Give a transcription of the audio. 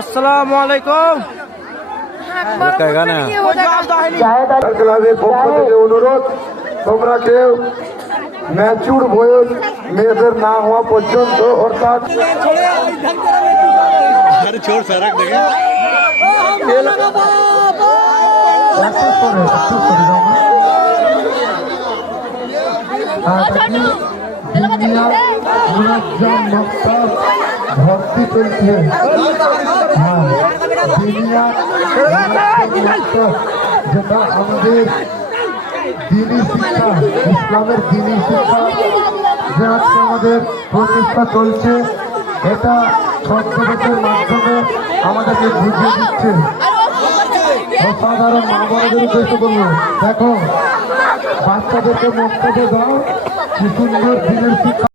আসসালামু আলাইকুম। ক্লাবের পক্ষ থেকে অনুরোধ, তোমরা কেউ ম্যাচুর বয়স মেয়েদের না হওয়া পর্যন্ত, অর্থাৎ ভর্তি চলছে, যেটা আমাদের দিনী শিক্ষা, ইসলামের দিনী শিক্ষা যে আজকে আমাদের প্রচেষ্টা চলছে, এটা ছদ্মবেশের মাধ্যমে আমাদেরকে বুঝিয়ে দিচ্ছে। অসাধারণ মা বড়দের উদ্দেশ্য করবো, দেখো বাচ্চাদেরকে মক্তব্য দাও, কি সুন্দর দিনের শিক্ষা।